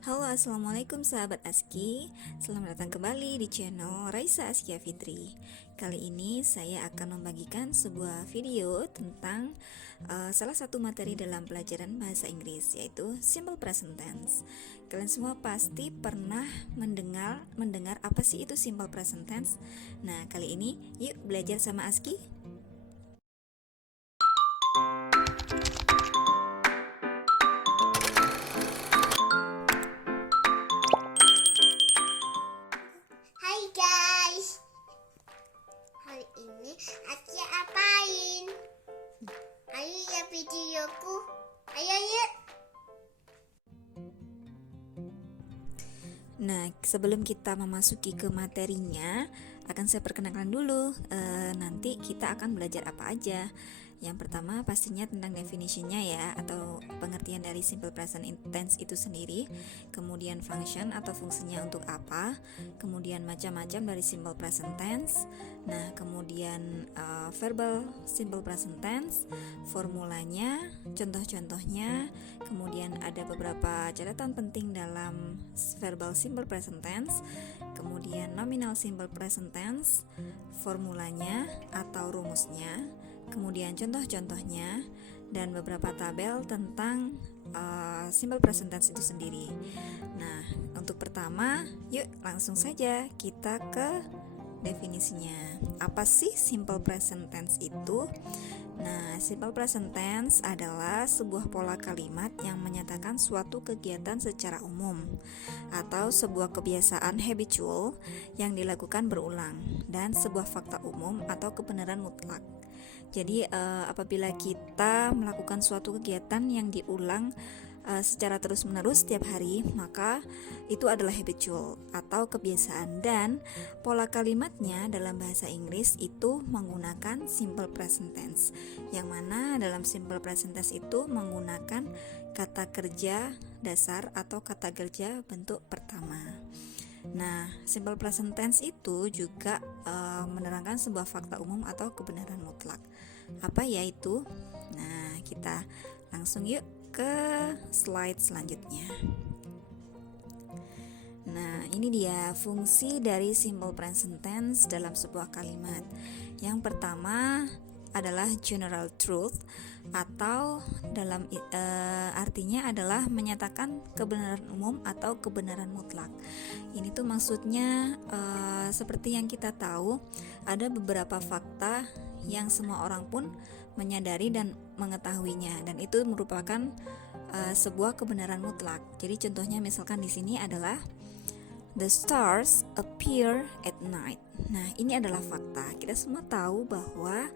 Halo, assalamualaikum sahabat Aski. Selamat datang kembali di channel Raisa Askia Fitri. Kali ini saya akan membagikan sebuah video tentang salah satu materi dalam pelajaran bahasa Inggris, yaitu simple present tense. Kalian semua pasti pernah mendengar apa sih itu simple present tense. Nah, kali ini yuk belajar sama Aski. Hai guys, hari ini Akia apain? Ayo ya videoku, ayo yuk. Nah, sebelum kita memasuki ke materinya, akan saya perkenalkan dulu. Nanti kita akan belajar apa aja. Yang pertama pastinya tentang definisinya ya, atau pengertian dari simple present tense itu sendiri. Kemudian function atau fungsinya untuk apa. Kemudian macam-macam dari simple present tense. Nah, kemudian verbal simple present tense, formulanya, contoh-contohnya. Kemudian ada beberapa catatan penting dalam verbal simple present tense. Kemudian nominal simple present tense, formulanya atau rumusnya. Kemudian contoh-contohnya dan beberapa tabel tentang simple present tense itu sendiri. Nah, untuk pertama, yuk langsung saja kita ke definisinya. Apa sih simple present tense itu? Nah, simple present tense adalah sebuah pola kalimat yang menyatakan suatu kegiatan secara umum atau sebuah kebiasaan habitual yang dilakukan berulang dan sebuah fakta umum atau kebenaran mutlak. Jadi apabila kita melakukan suatu kegiatan yang diulang secara terus-menerus setiap hari, maka itu adalah habitual atau kebiasaan, dan pola kalimatnya dalam bahasa Inggris itu menggunakan simple present tense, yang mana dalam simple present tense itu menggunakan kata kerja dasar atau kata kerja bentuk pertama. Nah, simple present tense itu juga menerangkan sebuah fakta umum atau kebenaran mutlak. Apa ya itu? Nah, kita langsung yuk ke slide selanjutnya. Nah, ini dia fungsi dari simple present tense dalam sebuah kalimat. Yang pertama adalah general truth, atau dalam artinya adalah menyatakan kebenaran umum atau kebenaran mutlak. Ini tuh maksudnya seperti yang kita tahu, ada beberapa fakta yang semua orang pun menyadari dan mengetahuinya, dan itu merupakan sebuah kebenaran mutlak. Jadi contohnya misalkan di sini adalah the stars appear at night. Nah, ini adalah fakta. Kita semua tahu bahwa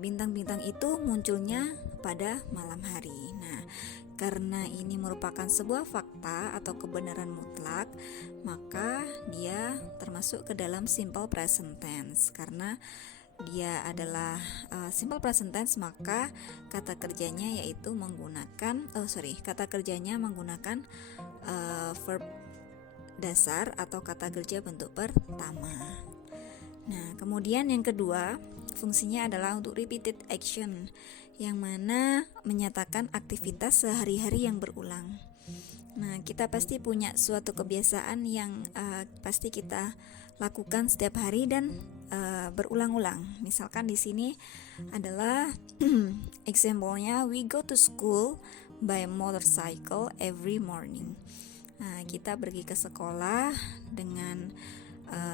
bintang-bintang itu munculnya pada malam hari. Nah, karena ini merupakan sebuah fakta atau kebenaran mutlak, maka dia termasuk ke dalam simple present tense. Karena dia adalah simple present tense, maka kata kerjanya yaitu menggunakan verb dasar atau kata kerja bentuk pertama. Nah, kemudian yang kedua, fungsinya adalah untuk repeated action, yang mana menyatakan aktivitas sehari-hari yang berulang. Nah, kita pasti punya suatu kebiasaan yang pasti kita lakukan setiap hari dan berulang-ulang. Misalkan di sini adalah example-nya, we go to school by motorcycle every morning. Nah, kita pergi ke sekolah dengan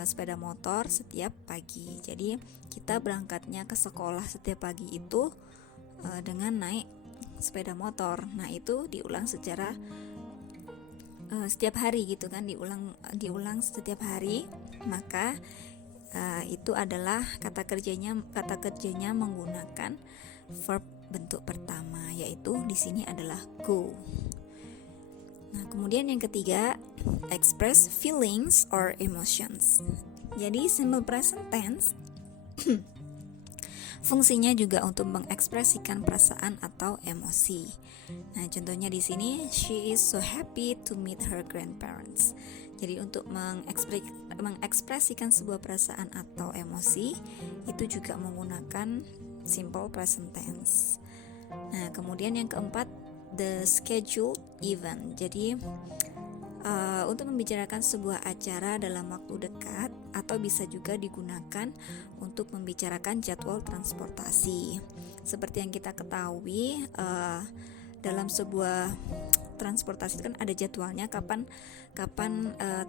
sepeda motor setiap pagi. Jadi kita berangkatnya ke sekolah setiap pagi itu dengan naik sepeda motor. Nah, itu diulang secara setiap hari gitu kan, diulang setiap hari. Maka itu adalah kata kerjanya menggunakan verb bentuk pertama, yaitu di sini adalah go. Nah, kemudian yang ketiga, express feelings or emotions. Jadi simple present tense fungsinya juga untuk mengekspresikan perasaan atau emosi. Nah, contohnya di sini, she is so happy to meet her grandparents. Jadi untuk mengekspresikan sebuah perasaan atau emosi itu juga menggunakan simple present tense. Nah, kemudian yang keempat, the scheduled event. Jadi untuk membicarakan sebuah acara dalam waktu dekat, atau bisa juga digunakan untuk membicarakan jadwal transportasi. Seperti yang kita ketahui, dalam sebuah transportasi kan ada jadwalnya, kapan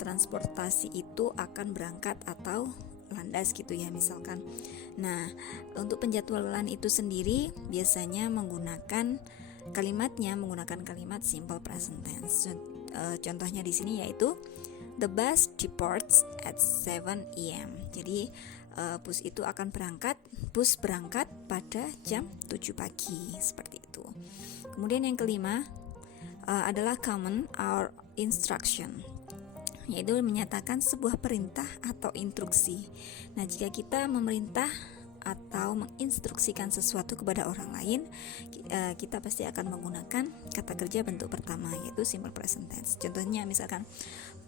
transportasi itu akan berangkat atau landas gitu ya misalkan. Nah, untuk penjadwalan itu sendiri biasanya menggunakan kalimat simple present tense. Contohnya di sini yaitu the bus departs at 7 a.m. Jadi bus berangkat pada jam 7 pagi seperti itu. Kemudian yang kelima adalah command or instruction, yaitu menyatakan sebuah perintah atau instruksi. Nah, jika kita memerintah atau menginstruksikan sesuatu kepada orang lain, kita pasti akan menggunakan kata kerja bentuk pertama, yaitu simple present tense. Contohnya misalkan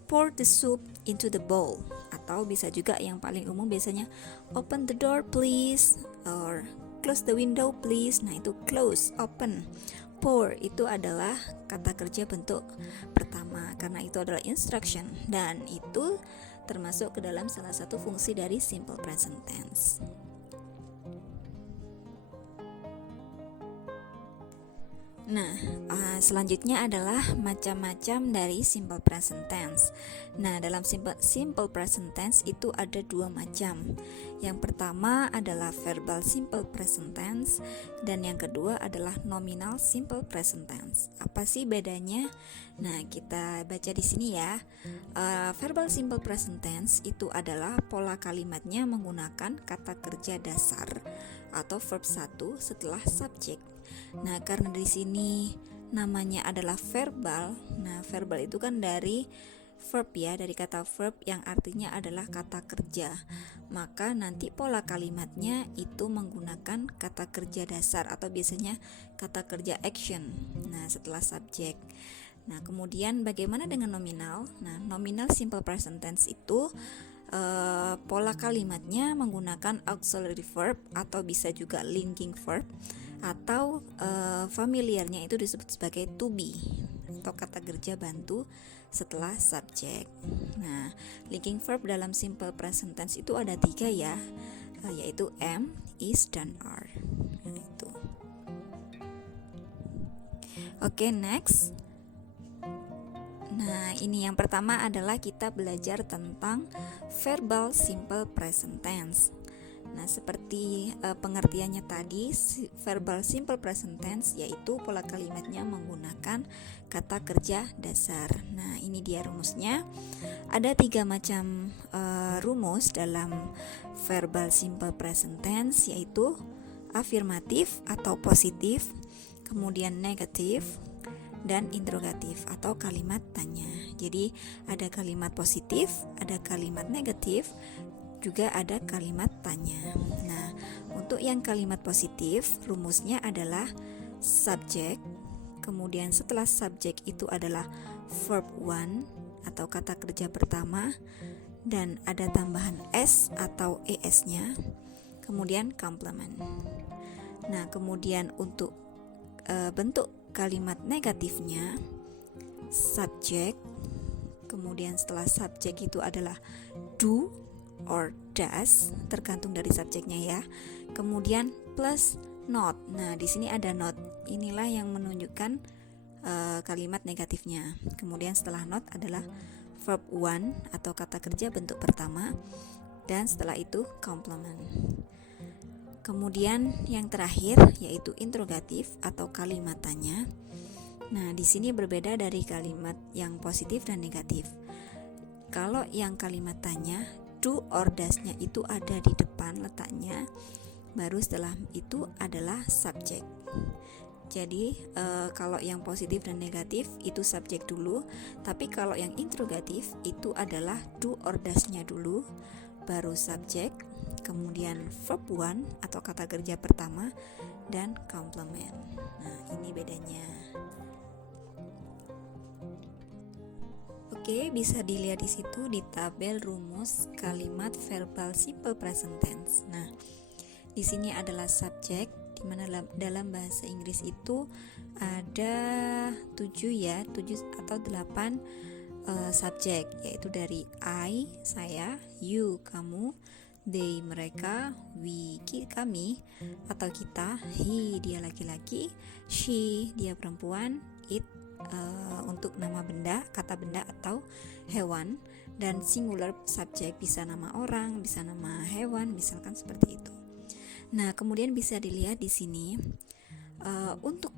pour the soup into the bowl, atau bisa juga yang paling umum biasanya open the door please, or close the window please. Nah, itu close, open. Pour itu adalah kata kerja bentuk pertama karena itu adalah instruction, dan itu termasuk ke dalam salah satu fungsi dari simple present tense. Nah, selanjutnya adalah macam-macam dari simple present tense. Nah, dalam simple present tense itu ada dua macam. Yang pertama adalah verbal simple present tense, dan yang kedua adalah nominal simple present tense. Apa sih bedanya? Nah, kita baca di sini ya. Verbal simple present tense itu adalah pola kalimatnya menggunakan kata kerja dasar atau verb 1 setelah subjek. Nah, karena di sini namanya adalah verbal. Nah, verbal itu kan dari verb ya, dari kata verb yang artinya adalah kata kerja. Maka nanti pola kalimatnya itu menggunakan kata kerja dasar atau biasanya kata kerja action. Nah, setelah subjek. Nah, kemudian bagaimana dengan nominal? Nah, nominal simple present tense itu pola kalimatnya menggunakan auxiliary verb atau bisa juga linking verb, atau familiarnya itu disebut sebagai to be atau kata kerja bantu setelah subjek. Nah, linking verb dalam simple present tense itu ada 3 ya, yaitu am, is, dan are. Nah, itu. Oke, next. Nah, ini yang pertama adalah kita belajar tentang verbal simple present tense. Nah, seperti pengertiannya tadi, verbal simple present tense yaitu pola kalimatnya menggunakan kata kerja dasar. Nah, ini dia rumusnya. Ada 3 macam rumus dalam verbal simple present tense, yaitu afirmatif atau positif, kemudian negatif, dan interrogatif atau kalimat tanya. Jadi ada kalimat positif, ada kalimat negatif, juga ada kalimat tanya. Nah, untuk yang kalimat positif, rumusnya adalah subjek, kemudian setelah subjek itu adalah verb 1 atau kata kerja pertama, dan ada tambahan s atau es-nya, kemudian complement. Nah, kemudian untuk bentuk kalimat negatifnya, subjek, kemudian setelah subjek itu adalah do or does, tergantung dari subjeknya ya. Kemudian plus not. Nah, di sini ada not. Inilah yang menunjukkan kalimat negatifnya. Kemudian setelah not adalah verb 1 atau kata kerja bentuk pertama, dan setelah itu complement. Kemudian yang terakhir yaitu interrogatif atau kalimat tanya. Nah, di sini berbeda dari kalimat yang positif dan negatif. Kalau yang kalimat tanya, do or does-nya itu ada di depan letaknya, baru setelah itu adalah subjek. Jadi kalau yang positif dan negatif itu subjek dulu, tapi kalau yang interrogatif itu adalah do or does-nya dulu, baru subjek, kemudian verb 1 atau kata kerja pertama, dan complement. Nah, ini bedanya. Oke, bisa dilihat di situ di tabel rumus kalimat verbal simple present tense. Nah, di sini adalah subjek, di mana dalam bahasa Inggris itu ada 7 atau 8 subjek, yaitu dari I, saya, you, kamu, they, mereka, we, kami atau kita, he, dia laki-laki, she, dia perempuan, it, untuk nama benda, kata benda atau hewan, dan singular subjek bisa nama orang, bisa nama hewan, misalkan seperti itu. Nah, kemudian bisa dilihat di sini untuk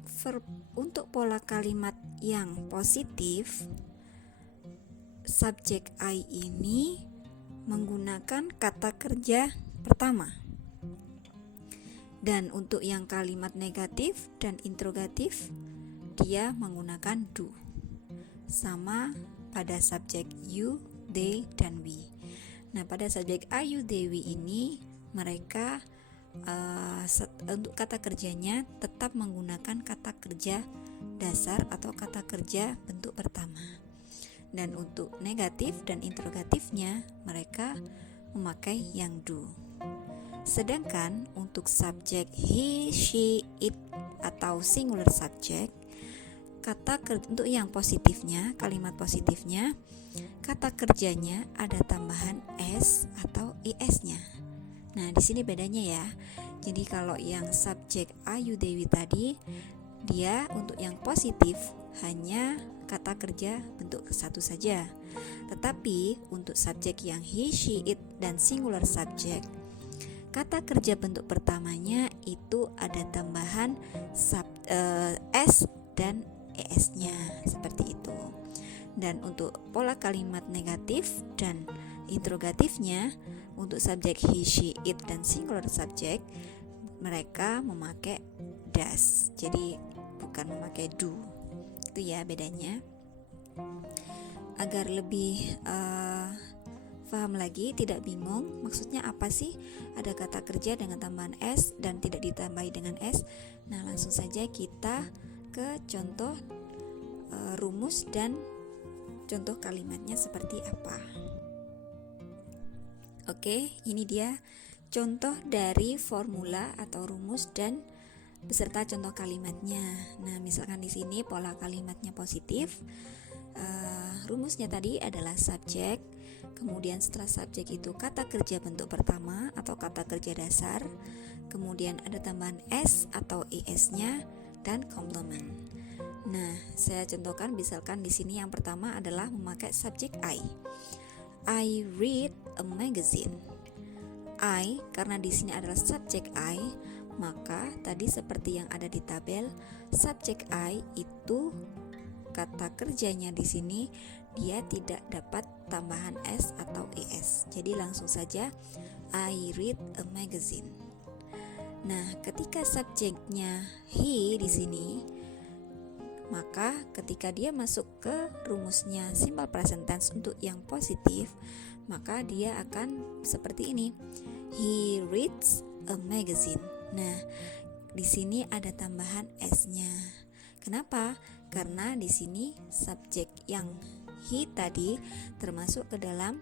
pola kalimat yang positif, subjek I ini menggunakan kata kerja pertama. Dan untuk yang kalimat negatif dan interrogatif, dia menggunakan do. Sama pada subjek you, they, dan we. Nah, pada subjek I, you, they, we ini mereka untuk kata kerjanya tetap menggunakan kata kerja dasar atau kata kerja bentuk pertama. Dan untuk negatif dan interrogatifnya mereka memakai yang do. Sedangkan untuk subjek he, she, it atau singular subject, untuk yang positifnya, kalimat positifnya, kata kerjanya ada tambahan s atau es-nya. Nah, di sini bedanya ya. Jadi kalau yang subjek I, you, they, we tadi, dia untuk yang positif hanya kata kerja bentuk satu saja. Tetapi untuk subjek yang he, she, it dan singular subject, kata kerja bentuk pertamanya itu ada tambahan s dan es-nya, seperti itu. Dan untuk pola kalimat negatif dan interrogatifnya, untuk subjek he, she, it dan singular subject mereka memakai does. Jadi bukan memakai do. Itu ya bedanya. Agar lebih paham lagi, tidak bingung maksudnya apa sih ada kata kerja dengan tambahan s dan tidak ditambahi dengan s. Nah, langsung saja kita ke contoh rumus dan contoh kalimatnya seperti apa. Oke, ini dia contoh dari formula atau rumus dan beserta contoh kalimatnya. Nah, misalkan di sini pola kalimatnya positif. Rumusnya tadi adalah subjek, kemudian setelah subjek itu kata kerja bentuk pertama atau kata kerja dasar, kemudian ada tambahan s atau es-nya dan complement. Nah, saya contohkan, misalkan di sini yang pertama adalah memakai subjek I read a magazine. I, karena di sini adalah subjek I, maka tadi seperti yang ada di tabel, subjek I itu kata kerjanya di sini dia tidak dapat tambahan s atau es. Jadi langsung saja I read a magazine. Nah, ketika subjeknya he di sini, maka ketika dia masuk ke rumusnya simple present tense untuk yang positif, maka dia akan seperti ini. He reads a magazine. Nah, di sini ada tambahan s-nya. Kenapa? Karena di sini subjek yang he tadi termasuk ke dalam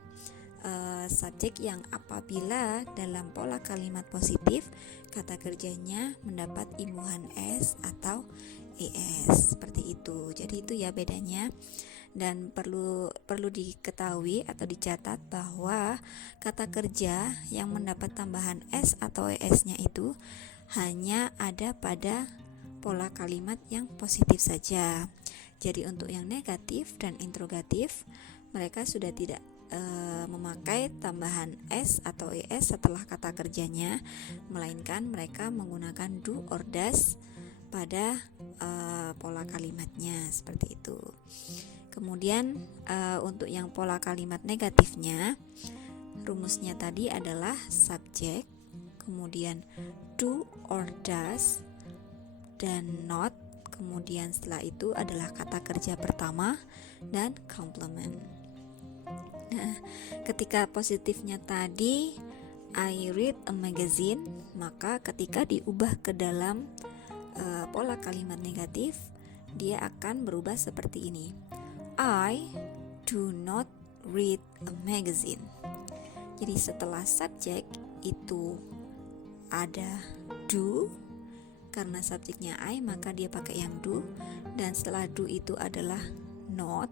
subjek yang apabila dalam pola kalimat positif kata kerjanya mendapat imbuhan s atau es, seperti itu. Jadi itu ya bedanya. Dan perlu diketahui atau dicatat bahwa kata kerja yang mendapat tambahan s atau es-nya itu hanya ada pada pola kalimat yang positif saja. Jadi untuk yang negatif dan interrogatif mereka sudah tidak memakai tambahan s atau es setelah kata kerjanya, melainkan mereka menggunakan do or does pada pola kalimatnya, seperti itu. Kemudian untuk yang pola kalimat negatifnya, rumusnya tadi adalah subjek, kemudian do or does dan not, kemudian setelah itu adalah kata kerja pertama dan complement. Nah, ketika positifnya tadi I read a magazine, maka ketika diubah ke dalam pola kalimat negatif, dia akan berubah seperti ini. I do not read a magazine. Jadi setelah subjek itu ada do, karena subjeknya I maka dia pakai yang do, dan setelah do itu adalah not,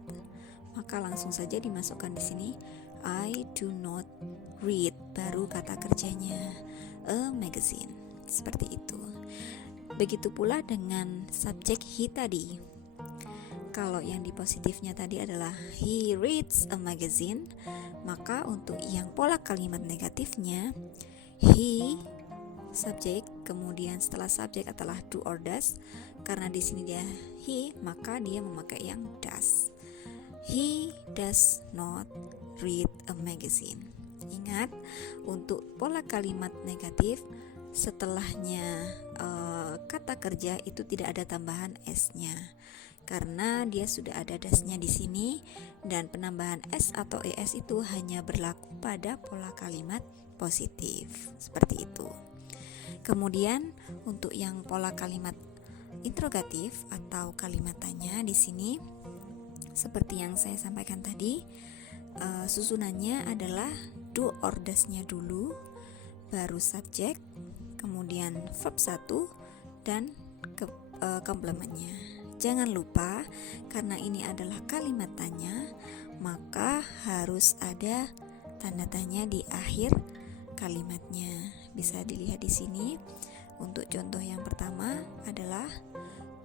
maka langsung saja dimasukkan di sini I do not read, baru kata kerjanya a magazine. Seperti itu. Begitu pula dengan subjek he tadi. Kalau yang di positifnya tadi adalah he reads a magazine, maka untuk yang pola kalimat negatifnya he subjek, kemudian setelah subjek adalah do or does. Karena di sini dia he, maka dia memakai yang does. He does not read a magazine. Ingat, untuk pola kalimat negatif setelahnya kata kerja itu tidak ada tambahan s-nya. Karena dia sudah ada dasnya di sini, dan penambahan s atau es itu hanya berlaku pada pola kalimat positif. Seperti itu. Kemudian untuk yang pola kalimat interrogatif atau kalimat tanya di sini seperti yang saya sampaikan tadi, susunannya adalah do or does-nya dulu, baru subjek, kemudian verb 1 dan komplemennya. Jangan lupa, karena ini adalah kalimat tanya, maka harus ada tanda tanya di akhir kalimatnya. Bisa dilihat di sini. Untuk contoh yang pertama adalah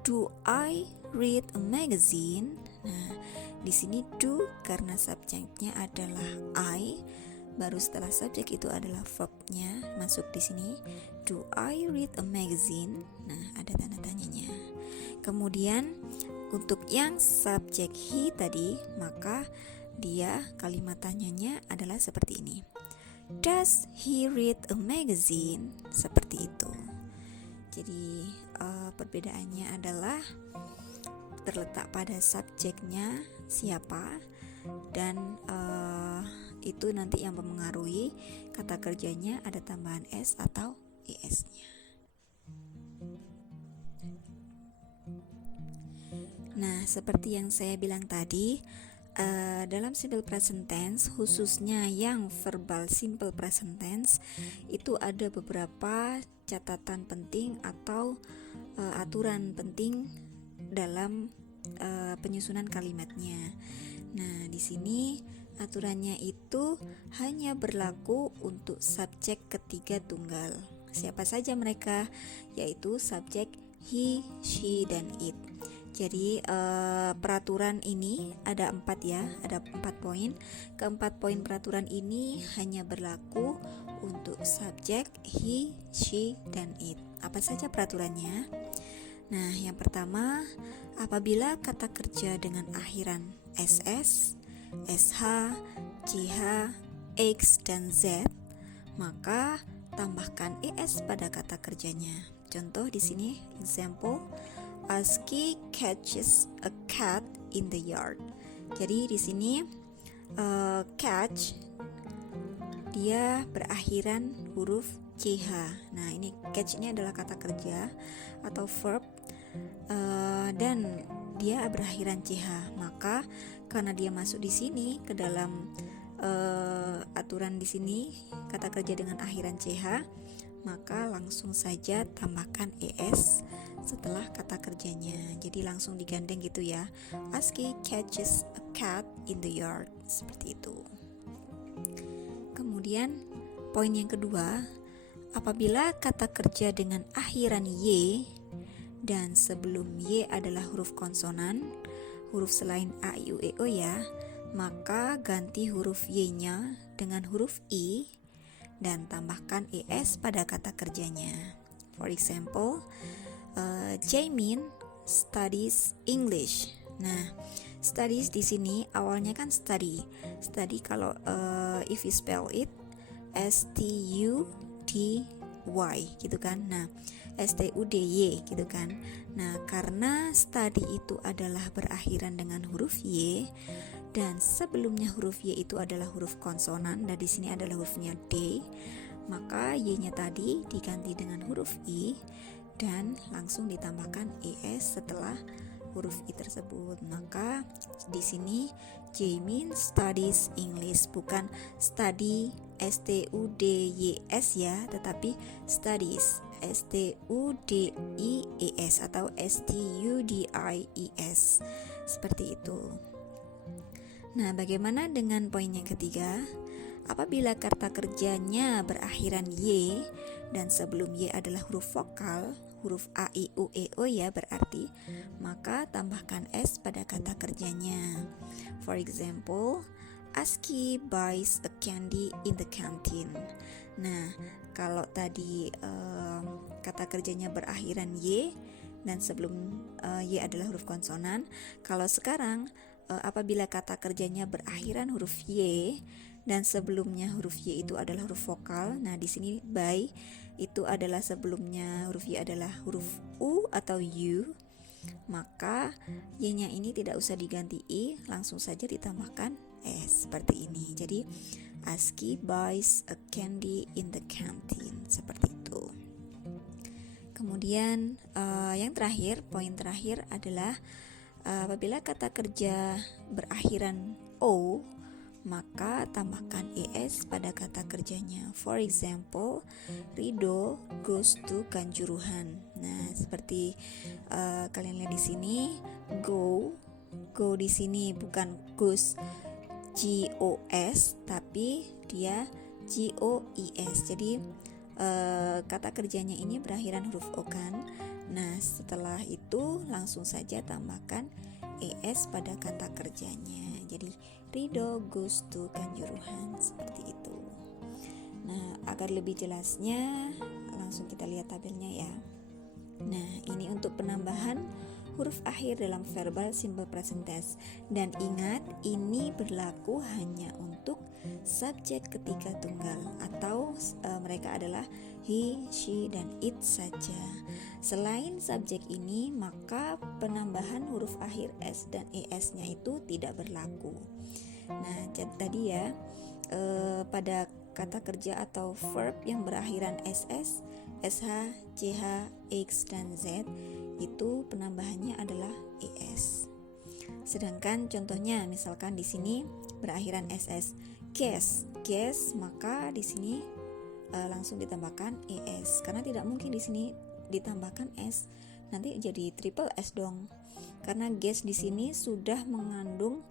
do I read a magazine? Nah, di sini do karena subjeknya adalah I, baru setelah subjek itu adalah verbnya masuk di sini. Do I read a magazine? Nah, ada tanda tanyanya. Kemudian untuk yang subjek he tadi, maka dia kalimat tanyanya adalah seperti ini. Does he read a magazine? Seperti itu. Jadi perbedaannya adalah terletak pada subjeknya siapa, dan itu nanti yang mempengaruhi kata kerjanya ada tambahan s atau es-nya. Nah, seperti yang saya bilang tadi, dalam simple present tense, khususnya yang verbal simple present tense, itu ada beberapa catatan penting atau aturan penting dalam penyusunan kalimatnya. Nah, di sini aturannya itu hanya berlaku untuk subjek ketiga tunggal. Siapa saja mereka? Yaitu subjek he, she, dan it. Jadi peraturan ini ada 4 ya, ada 4 poin. Keempat poin peraturan ini hanya berlaku untuk subjek he, she, dan it. Apa saja peraturannya? Nah, yang pertama, apabila kata kerja dengan akhiran ss, sh, ch, x, dan z, maka tambahkan es pada kata kerjanya. Contoh di sini, example, Aski catches a cat in the yard. Jadi di sini catch dia berakhiran huruf ch. Nah, ini catch ini adalah kata kerja atau verb, dan dia berakhiran ch. Maka karena dia masuk di sini ke dalam aturan di sini kata kerja dengan akhiran ch, maka langsung saja tambahkan es setelah kata kerjanya. Jadi langsung digandeng gitu ya. Aski catches a cat in the yard. Seperti itu. Kemudian poin yang kedua, apabila kata kerja dengan akhiran y dan sebelum y adalah huruf konsonan, huruf selain a, i, u, e, o ya, maka ganti huruf y-nya dengan huruf i dan tambahkan es pada kata kerjanya. For example, Jaemin studies English. Nah, studies di sini awalnya kan study. Study kalau if you spell it S-T-U-D-Y gitu kan. Nah, S-T-U-D-Y gitu kan. Nah, karena study itu adalah berakhiran dengan huruf Y dan sebelumnya huruf Y itu adalah huruf konsonan dan di sini adalah hurufnya D, maka Y-nya tadi diganti dengan huruf I dan langsung ditambahkan es setelah huruf i tersebut. Maka di sini Jaemin studies English, bukan study S-T-U-D-Y-S ya, tetapi studies S-T-U-D-I-E-S atau S-T-U-D-I-E-S. Seperti itu. Nah, bagaimana dengan poin yang ketiga? Apabila kata kerjanya berakhiran Y dan sebelum Y adalah huruf vokal, huruf A, I, U, E, O ya berarti, maka tambahkan S pada kata kerjanya. For example, Aski buys a candy in the canteen. Nah, kalau tadi kata kerjanya berakhiran Y dan sebelum Y adalah huruf konsonan, kalau sekarang apabila kata kerjanya berakhiran huruf Y dan sebelumnya huruf Y itu adalah huruf vokal. Nah, di sini by itu adalah sebelumnya huruf Y adalah huruf U atau U, maka Y-nya ini tidak usah diganti I, langsung saja ditambahkan S seperti ini. Jadi Aski buys a candy in the canteen, seperti itu. Kemudian yang terakhir, poin terakhir adalah apabila kata kerja berakhiran O, maka tambahkan ES pada kata kerjanya. For example, Rido goes to Kanjuruhan. Nah, seperti kalian lihat di sini, go di sini bukan goes GOS, tapi dia GOIS. Jadi kata kerjanya ini berakhiran huruf O kan. Nah, setelah itu langsung saja tambahkan ES pada kata kerjanya. Jadi Rido goes to Kanjuruhan, seperti itu. Nah, agar lebih jelasnya langsung kita lihat tabelnya ya. Nah, ini untuk penambahan huruf akhir dalam verbal simple present tense. Dan ingat, ini berlaku hanya untuk subjek ketiga tunggal atau mereka adalah he, she, dan it saja. Selain subjek ini, maka penambahan huruf akhir s dan es-nya itu tidak berlaku. Nah, tadi ya pada kata kerja atau verb yang berakhiran ss, sh, ch, x, dan z itu penambahannya adalah es. Sedangkan contohnya misalkan di sini berakhiran ss, guess, maka di sini langsung ditambahkan es karena tidak mungkin di sini ditambahkan s, nanti jadi triple s dong. Karena guess di sini sudah mengandung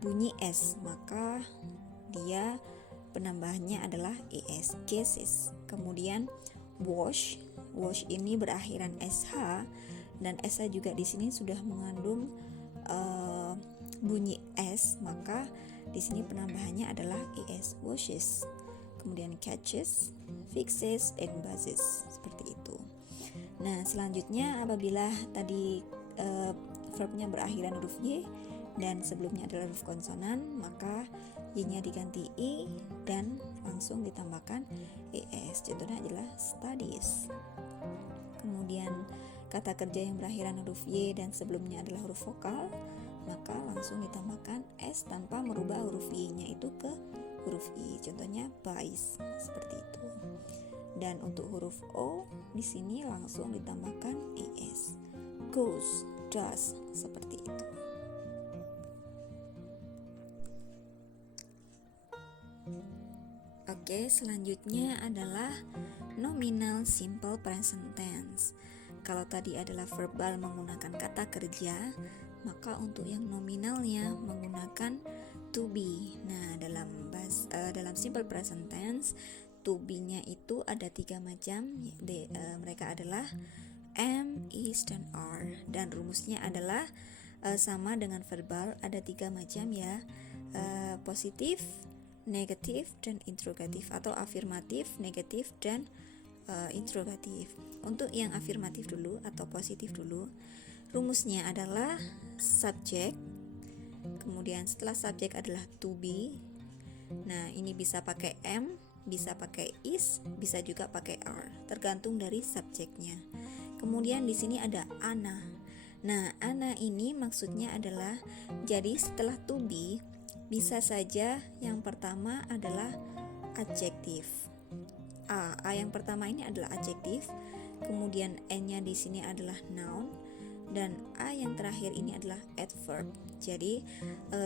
bunyi s, maka dia penambahannya adalah es, guesses. Kemudian wash ini berakhiran sh dan sh juga di sini sudah mengandung bunyi s, maka di sini penambahannya adalah es, washes. Kemudian catches, fixes, and buzzes, seperti itu. Nah, selanjutnya apabila tadi verbnya berakhiran huruf y dan sebelumnya adalah huruf konsonan, maka y-nya diganti i dan langsung ditambahkan es. Contohnya adalah studies. Kemudian kata kerja yang berakhiran huruf y dan sebelumnya adalah huruf vokal, maka langsung ditambahkan s tanpa merubah huruf y-nya itu ke huruf i. Contohnya buys, seperti itu. Dan untuk huruf o di sini langsung ditambahkan es. Goes, does, seperti itu. Oke, selanjutnya adalah nominal simple present tense. Kalau tadi adalah verbal menggunakan kata kerja, maka untuk yang nominalnya menggunakan to be. Nah, dalam simple present tense, to be-nya itu ada 3 macam. Mereka adalah am, is, dan are. Dan rumusnya adalah sama dengan verbal, ada 3 macam ya. Positif, negatif, dan interrogatif, atau afirmatif, negatif, dan interrogatif. Untuk yang afirmatif dulu atau positif dulu, rumusnya adalah subjek, kemudian setelah subjek adalah to be. Nah, ini bisa pakai am, bisa pakai is, bisa juga pakai are, tergantung dari subjeknya. Kemudian di sini ada ana. Nah, ana ini maksudnya adalah jadi setelah to be bisa saja yang pertama adalah adjektif. A yang pertama ini adalah adjektif, kemudian N-nya di sini adalah noun, dan A yang terakhir ini adalah adverb. Jadi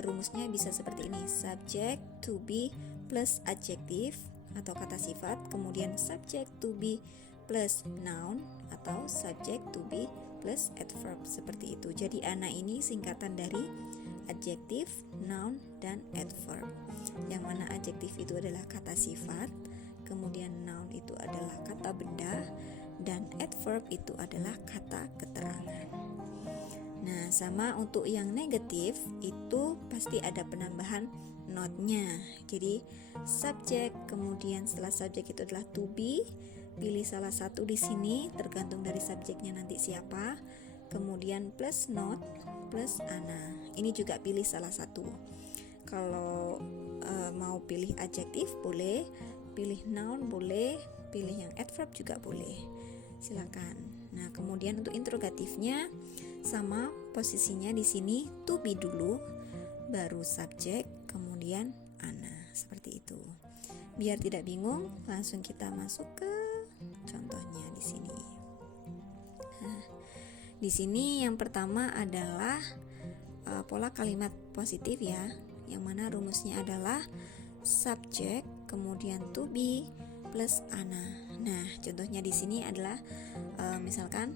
rumusnya bisa seperti ini: subject to be plus adjektif atau kata sifat, kemudian subject to be plus noun atau subject to be plus adverb, seperti itu. Jadi ana ini singkatan dari adjective, noun, dan adverb. Yang mana adjective itu adalah kata sifat, kemudian noun itu adalah kata benda, dan adverb itu adalah kata keterangan. Nah, sama untuk yang negatif itu pasti ada penambahan not-nya. Jadi subjek, kemudian setelah subjek itu adalah to be, pilih salah satu di sini tergantung dari subjeknya nanti siapa. Kemudian plus not plus ana. Ini juga pilih salah satu. Kalau mau pilih adjektif boleh, pilih noun boleh, pilih yang adverb juga boleh. Silakan. Nah, kemudian untuk interrogatifnya sama posisinya di sini to be dulu, baru subjek, kemudian ana, seperti itu. Biar tidak bingung, langsung kita masuk ke contohnya di sini. Nah, di sini yang pertama adalah pola kalimat positif ya, yang mana rumusnya adalah subjek, kemudian to be plus ana. Nah, contohnya di sini adalah misalkan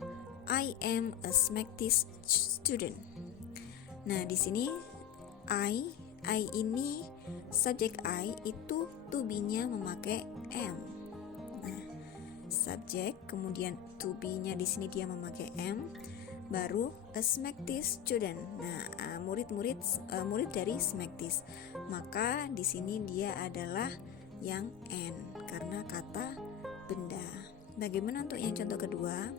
I am a SMACTIS student. Nah, di sini I ini subjek I itu to be-nya memakai am. Nah, subjek kemudian to be-nya di sini dia memakai am, baru a SMACTIS student. Nah, murid dari SMACTIS. Maka di sini dia adalah yang n karena kata benda. Bagaimana untuk yang contoh kedua?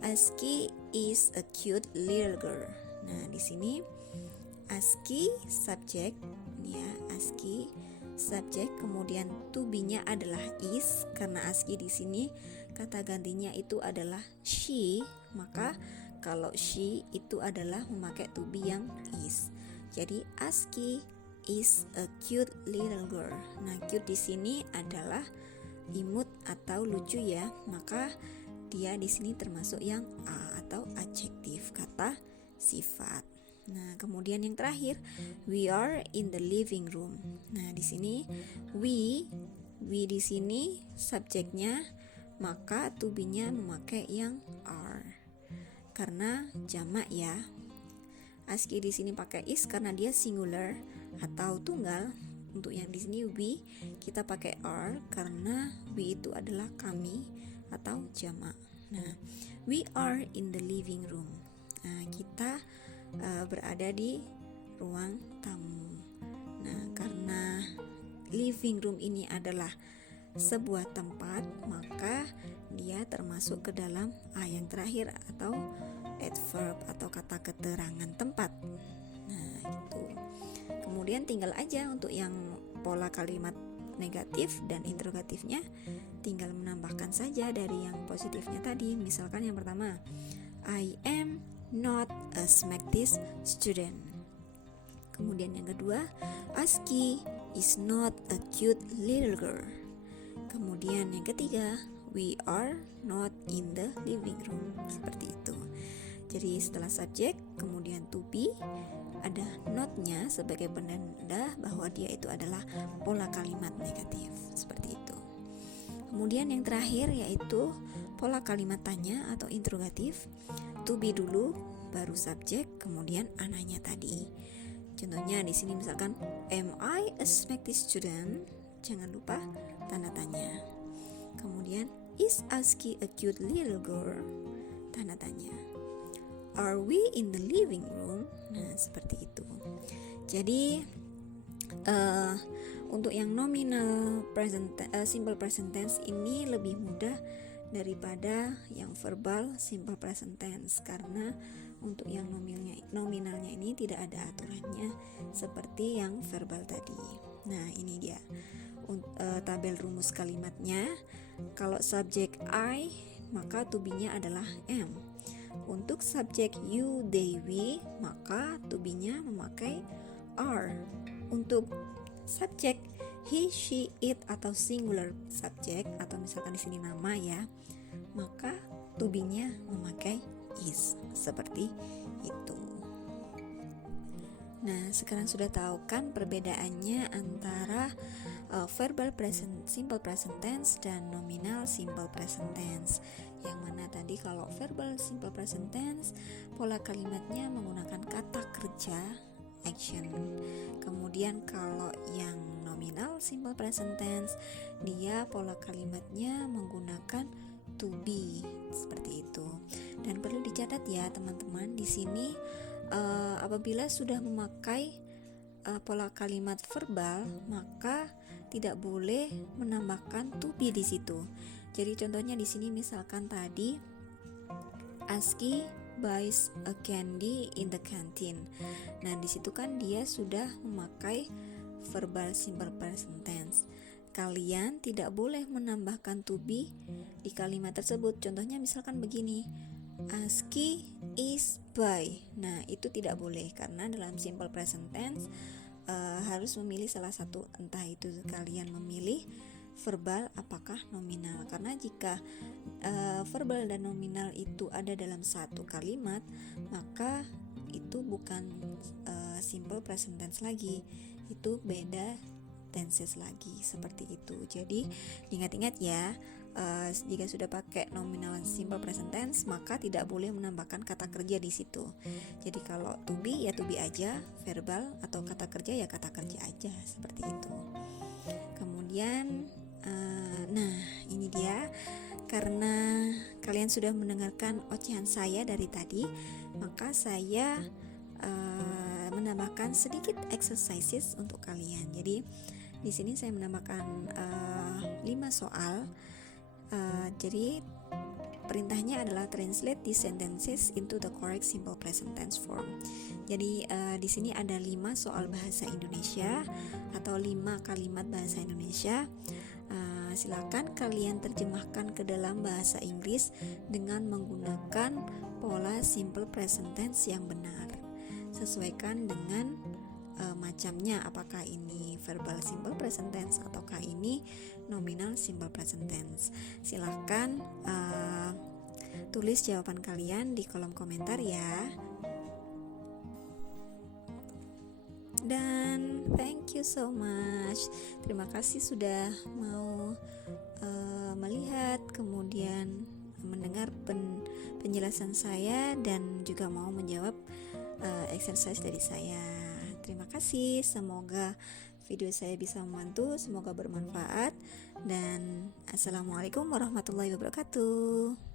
Aski is a cute little girl. Nah, di sini Aski subjek ya, Aski subjek, kemudian to be-nya adalah is karena Aski di sini kata gantinya itu adalah she, maka kalau she itu adalah memakai to be yang is. Jadi Aski is a cute little girl. Nah, cute di sini adalah imut atau lucu ya, maka dia di sini termasuk yang a atau adjektif, kata sifat. Nah, kemudian yang terakhir, we are in the living room. Nah, di sini we di sini subjeknya, maka to be-nya memakai yang are karena jamak ya. Aski di sini pakai is karena dia singular atau tunggal. Untuk yang di sini we kita pakai are karena we itu adalah kami atau jamak. Nah, we are in the living room. Nah, kita berada di ruang tamu. Nah, karena living room ini adalah sebuah tempat, maka dia termasuk ke dalam a yang terakhir atau adverb atau kata keterangan tempat. Nah, itu. Kemudian tinggal aja untuk yang pola kalimat negatif dan interrogatifnya tinggal menambahkan saja dari yang positifnya tadi. Misalkan yang pertama, I am not a SMACTIS student. Kemudian yang kedua, Aski is not a cute little girl. Kemudian yang ketiga, we are not in the living room. Seperti itu. Jadi setelah subjek, kemudian to be, ada not-nya sebagai penanda bahwa dia itu adalah pola kalimat negatif. Seperti itu. Kemudian yang terakhir yaitu pola kalimat tanya atau interrogatif. To be dulu, baru subjek, kemudian ananya tadi. Contohnya di sini misalkan, am I a SMACTIS student? Jangan lupa tanda tanya. Kemudian, is Aski a cute little girl? Tanda tanya. Are we in the living room? Nah, seperti itu. Jadi untuk yang nominal simple present tense ini lebih mudah daripada yang verbal simple present tense, karena untuk yang nominalnya ini tidak ada aturannya seperti yang verbal tadi. Nah, ini dia tabel rumus kalimatnya. Kalau subjek I, maka to be-nya adalah am. Untuk subjek you, they, we, maka to be-nya memakai are. Untuk subjek he, she, it atau singular subjek atau misalkan di sini nama ya, maka to be-nya memakai is. Seperti itu. Nah, sekarang sudah tahu kan perbedaannya antara verbal simple present tense dan nominal simple present tense. Yang mana tadi kalau verbal simple present tense pola kalimatnya menggunakan kata kerja action. Kemudian kalau yang nominal simple present tense, dia pola kalimatnya menggunakan to be seperti itu. Dan perlu dicatat ya teman-teman, di sini apabila sudah memakai pola kalimat verbal, maka tidak boleh menambahkan to be di situ. Jadi contohnya di sini misalkan tadi Aski buys a candy in the canteen. Nah, di situ kan dia sudah memakai verbal simple present tense. Kalian tidak boleh menambahkan to be di kalimat tersebut. Contohnya misalkan begini, Aski is by. Nah, itu tidak boleh karena dalam simple present tense harus memilih salah satu, entah itu kalian memilih verbal apakah nominal. Karena jika verbal dan nominal itu ada dalam satu kalimat, maka itu bukan simple present tense lagi, itu beda tenses lagi, seperti itu. Jadi ingat-ingat ya, jika sudah pakai nominal simple present tense, maka tidak boleh menambahkan kata kerja di situ. Jadi kalau to be ya to be aja, verbal atau kata kerja ya kata kerja aja, seperti itu. Kemudian nah ini dia, karena kalian sudah mendengarkan ocehan saya dari tadi, maka saya menambahkan sedikit exercises untuk kalian. Jadi di sini saya menambahkan 5 soal. Jadi perintahnya adalah translate these sentences into the correct simple present tense form. Jadi di sini ada 5 soal bahasa Indonesia atau 5 kalimat bahasa Indonesia. Silakan kalian terjemahkan ke dalam bahasa Inggris dengan menggunakan pola simple present tense yang benar. Sesuaikan dengan macamnya, apakah ini verbal simple present tense ataukah ini nominal simple present tense. Silakan tulis jawaban kalian di kolom komentar ya. Dan thank you so much. Terima kasih sudah mau melihat, kemudian mendengar penjelasan saya dan juga mau menjawab exercise dari saya. Terima kasih. Semoga video saya bisa membantu, semoga bermanfaat, dan assalamualaikum warahmatullahi wabarakatuh.